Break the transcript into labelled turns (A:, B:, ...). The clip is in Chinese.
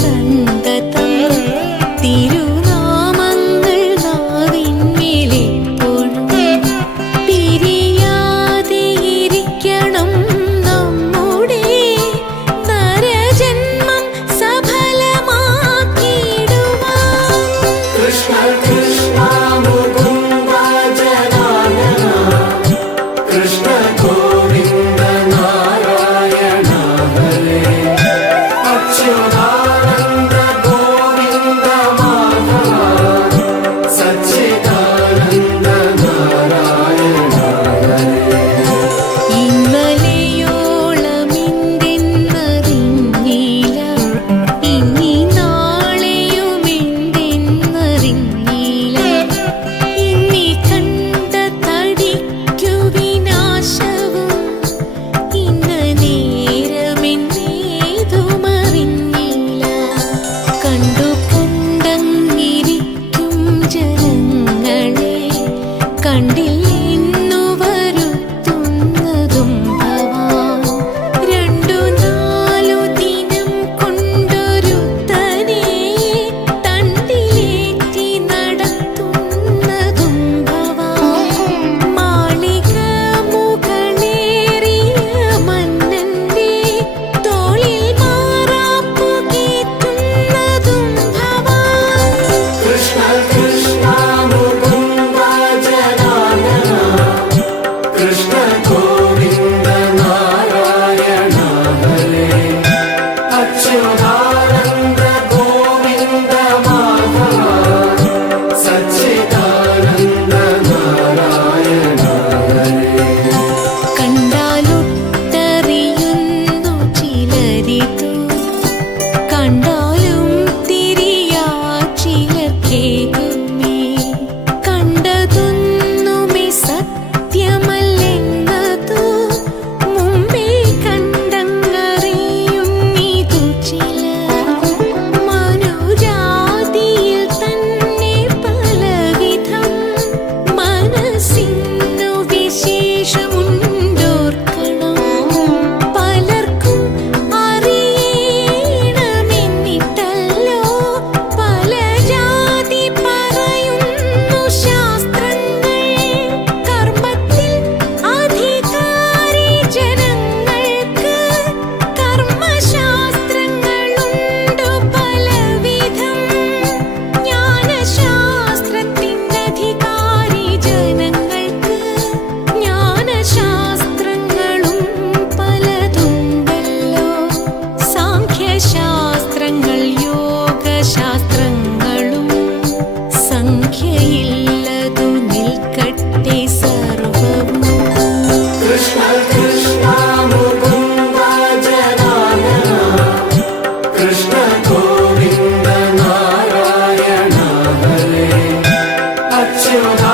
A: 真的
B: to the